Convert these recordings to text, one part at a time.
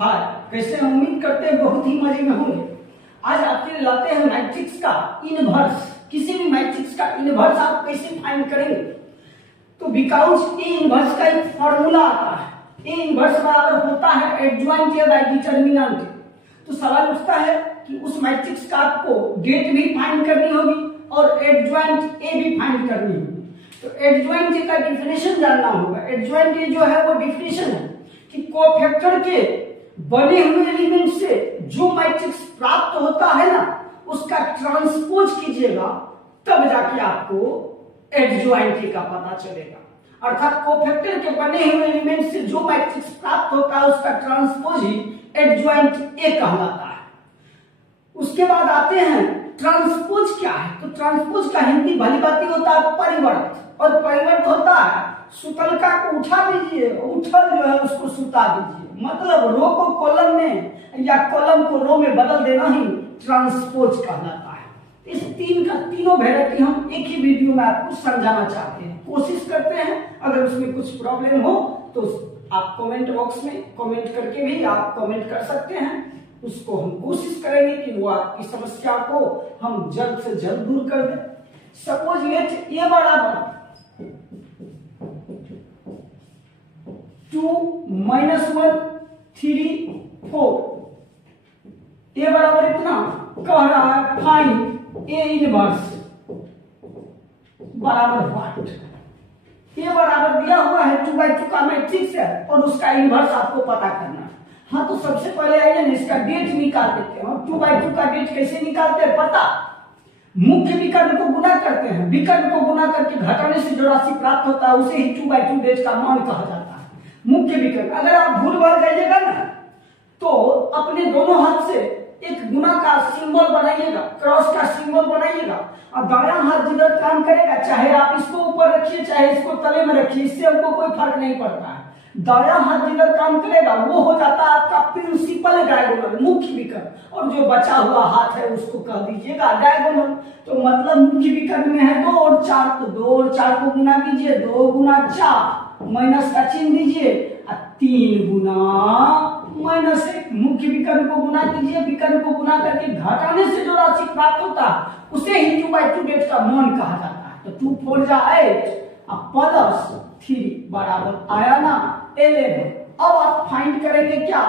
हाय, कैसे हैं? उम्मीद करते हैं बहुत ही मजे में होंगे। आज आपके लिए लाते हैं मैट्रिक्स का इनवर्स। किसी भी मैट्रिक्स का इनवर्स आप कैसे फाइंड करेंगे? तो बिकॉज ए इनवर्स का एक फॉर्मूला आता है। ए इनवर्स बराबर होता है एडजॉइंट ए बाय डिटरमिनेंट। तो सवाल उठता है कि उस मैट्रिक्स का आपको डेट भी फाइंड करनी होगी और एडजॉइंट ए भी फाइंड करनी होगी। तो एडजॉइंट ए का डिफिनेशन जानना होगा। एडजॉइंट ए जो है वो डिफिनेशन है कि कोफैक्टर के बने हुए एलिमेंट से जो मैट्रिक्स प्राप्त होता है ना, उसका ट्रांसपोज कीजिएगा तब जाके आपको एडजॉइंट ए का पता चलेगा। अर्थात कोफैक्टर के बने हुए एलिमेंट से जो मैट्रिक्स प्राप्त होता है उसका ट्रांसपोज ही एडजॉइंट ए कहलाता है। उसके बाद आते हैं ट्रांसपोज क्या है। तो ट्रांसपोज का हिंदी भली बाती होता है परिवर्त, और परिवर्त होता है सुतलका को उठा दीजिए, उठल जो है उसको सुता दीजिए। मतलब रो को कॉलम में या कॉलम को रो में बदल देना ही ट्रांसपोज कहलाता है। इस तीनों वैरायटी हम एक ही वीडियो में आपको समझाना चाहते हैं, कोशिश करते हैं। अगर उसमें कुछ प्रॉब्लम हो तो आप कमेंट बॉक्स में कमेंट करके भी आप कमेंट कर सकते हैं। उसको हम कोशिश करेंगे कि वो आपकी समस्या को हम जल्द से जल्द दूर कर दें। सपोज लेट ए बराबर 2 - 1 3 4। ए बराबर इतना कह रहा है फाइंड ए इनवर्स बराबर व्हाट। ए बराबर दिया हुआ है 2/2 का मैट्रिक्स है और उसका इनवर्स आपको पता करना है। हाँ, तो सबसे पहले आइए ना इसका डेट निकाल देते हैं। 2/2 का डेट कैसे निकालते हैं पता? मुख्य विकर्ण को गुना करते हैं, विकर्ण को गुना करके घटाने से जो राशि प्राप्त होता है उसे ही 2/2 डेट का मान कहा जाता है। मुख्य विकर्ण अगर आप भूल भाल जाइएगा ना तो अपने दोनों हाथ से एक गुना का सिंबल बनाइएगा, क्रॉस का सिंबल बनाइएगा, और दायां हाथ जिधर काम करेगा, चाहे आप इसको ऊपर रखिए चाहे इसको तले में रखिए, इससे हमको कोई फर्क नहीं पड़ता है। दायां हाथ जिधर काम करेगा वो हो जाता है आपका प्रिंसिपल डायगोनल, मुख्य विकर्ण, और जो बचा हुआ हाथ है उसको कह दीजिएगा डायगोनल। तो मतलब मुख्य विकर्ण में है 2 और 4, तो 2 और 4 को गुना कीजिए, 2 गुना 4, माइनस का चिन्ह दीजिए, 3 गुना -1। मुख्य विकर्ण को गुना कीजिए, विकर्ण को गुना करके घटाने से जो राशि प्राप्त होता है उसे ही 2/2 डेट का मान कहा जाता है। तो 2 4 जा 8 प्लस 3 बराबर आया ना 11। अब आप फाइंड करेंगे क्या?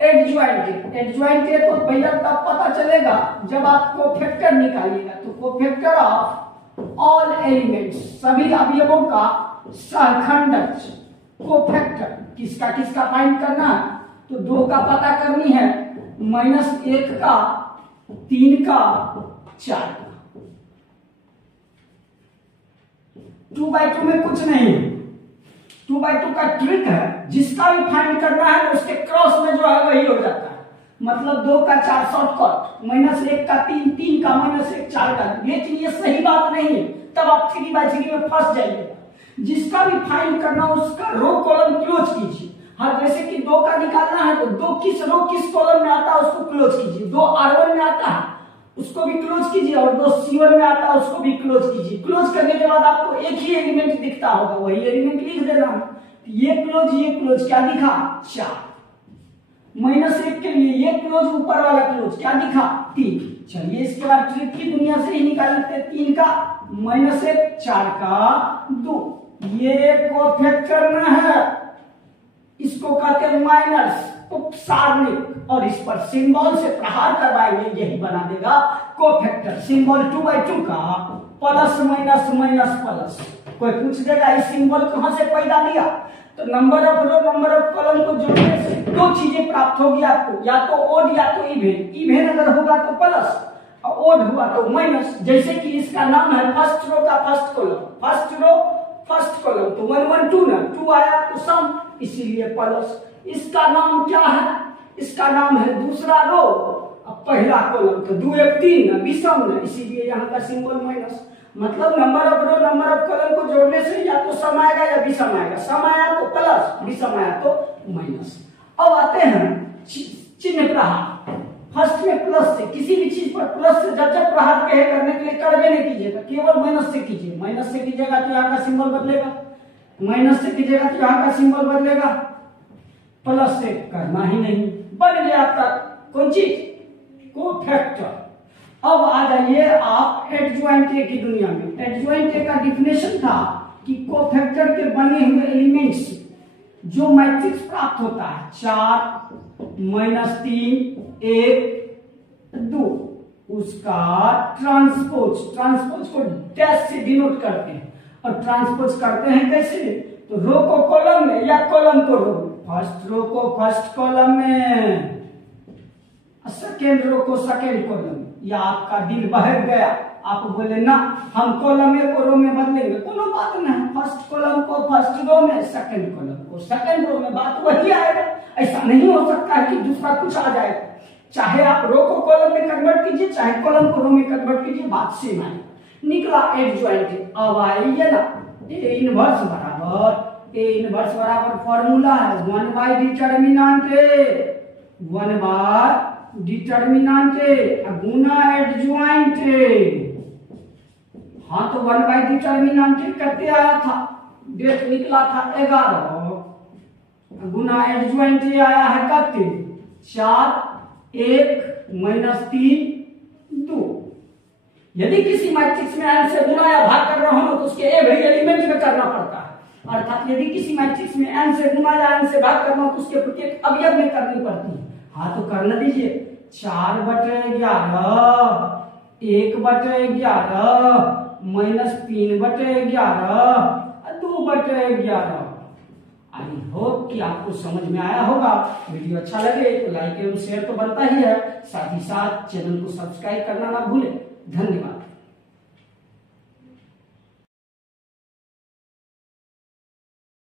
एडजॉइंट। एडजॉइंट को भैया तब पता चलेगा जब आप कोफैक्टर निकालिएगा। तो कोफैक्टर ऑफ ऑल एलिमेंट्स, सभी अवयवों का सहखंडक कोफैक्टर किसका फाइंड करना है? तो 2 का पता करनी है, -1 का, 3 का, 4 का। 2/2 में कुछ नहीं, 2/2 का ट्रिक है, जिसका भी फाइंड करना है उसके क्रॉस में जो है वही हो जाता है। मतलब 2 का 4 शॉर्टकट, -1 का 3, 3 का -1 4 का। लेकिन ये सही बात नहीं है, तब आप 3/3 में फंस जाइएगा। जिसका भी फाइंड करना उसका रो कॉलम क्लोज कीजिए। हाँ, जैसे कि 2 का निकालना है तो 2 किस रो किस कॉलम में आता है उसको क्लोज कीजिए। 2 R1 में आता है उसको भी क्लोज कीजिए, और 2 C1 में आता है उसको भी क्लोज कीजिए। क्लोज करने के बाद आपको एक ही एलिमेंट दिखता होगा, वही एलिमेंट लिख देना है। ये क्लोज क्या दिखा? 4। -1 के लिए ये क्लोज, ऊपर वाला क्लोज क्या दिखा? 3। चलिए इसके बाद ट्रिक की दुनिया से ही निकाल लेते हैं। 3 का -1 4 का 2। ये कोफैक्टर में है, इसको कहते हैं माइनस उपसारणिक, और इस पर सिंबल से प्रहार करवाएंगे, यही बना देगा कोफैक्टर। सिंबल 2/2 का प्लस माइनस माइनस प्लस। कोई पूछ देगा इस सिंबल कहां से पैदा लिया? तो number of row number of column को जोड़ने से 2 चीजें प्राप्त होगी आपको, या तो ओड या तो इवेन। इवेन अगर होगा तो प्लस, और ओड हुआ तो माइनस। जैसे कि इसका नाम है फर्स्ट रो का first column, first row first column, तो 1 1 2 ना 2 आया तो सम, इसीलिए प्लस। इसका नाम क्या है? इसका नाम है दूसरा रो, अब पहला कॉलम, तो 2 1 3 ना विषम ना, इसीलिए यहाँ का सिंबल माइनस। मतलब number of row number of column को जोड़ने से या तो सम आएगा या विषम आएगा। सम आया तो प्लस, विषम आया तो माइनस। अब आते हैं चिन्ह प्रहार। फर्स्ट में प्लस से, किसी भी चीज पर प्लस से जब प्रहार करने के लिए करवे नहीं कीजिएगा, केवल माइनस से कीजिए। माइनस से कीजिएगा तो यहाँ का सिंबल बदलेगा, माइनस से कीजिएगा तो यहाँ का सिंबल बदलेगा। प्लस से करना ही नहीं, बन गया आपका कौन चीज, कोफैक्टर। अब आ जाइए आप एडजॉइंट ए की दुनिया में। एडजॉइंट ए का डिफिनेशन था कि कोफैक्टर के बने हुए एलिमेंट्स जो मैट्रिक्स प्राप्त होता है 4 -3 1 2, उसका ट्रांसपोज को डैश से डिनोट करते हैं। और ट्रांसपोज करते हैं कैसे, तो रो को कॉलम में या कॉलम को रो, फर्स्ट रो को फर्स्ट कॉलम में, सेकेंड रो को सेकेंड कॉलम में। या आपका दिल बहक गया, आप बोले ना हम कॉलम ए को रो में बदलेंगे, कोनो बात नहीं, फर्स्ट कॉलम को फर्स्ट रो में, सेकेंड कॉलम को सेकेंड रो में, बात वही आएगा। ऐसा नहीं हो सकता है कि दूसरा कुछ आ जाएगा। चाहे आप रो को कॉलम में कन्वर्ट कीजिए, चाहे कॉलम को रो में कन्वर्ट कीजिए, बात सेम आएगी। निकला एडजॉइंट। अब आइए ना ए इनवर्स बराबर फॉर्मूला है 1 bye determinant A, 1 bye determinant A Guna adjoint A. हाँ तो 1 बाय डिटर्मिनेंट ए कितने आया था, डेट निकला था 11 गुना एडजॉइंट ए आया है कितने 4 1 -3 2। यदि किसी मैट्रिक्स में n से गुना या भाग कर रहा हूं तो उसके ए भाई एलिमेंट में करना पड़ता है। अर्थात यदि किसी मैट्रिक्स में n से गुना या n से भाग करना हो तो उसके प्रत्येक अवयव में करनी पड़ती है। हाँ तो करना दीजिए 4/11 1/11 -3/11 2/11। आई होप कि आपको समझ में आया होगा। वीडियो अच्छा लगे तो लाइक एवं शेयर तो बनता ही है, साथ ही साथ चैनल को सब्सक्राइब करना ना भूलें। धन्यवाद।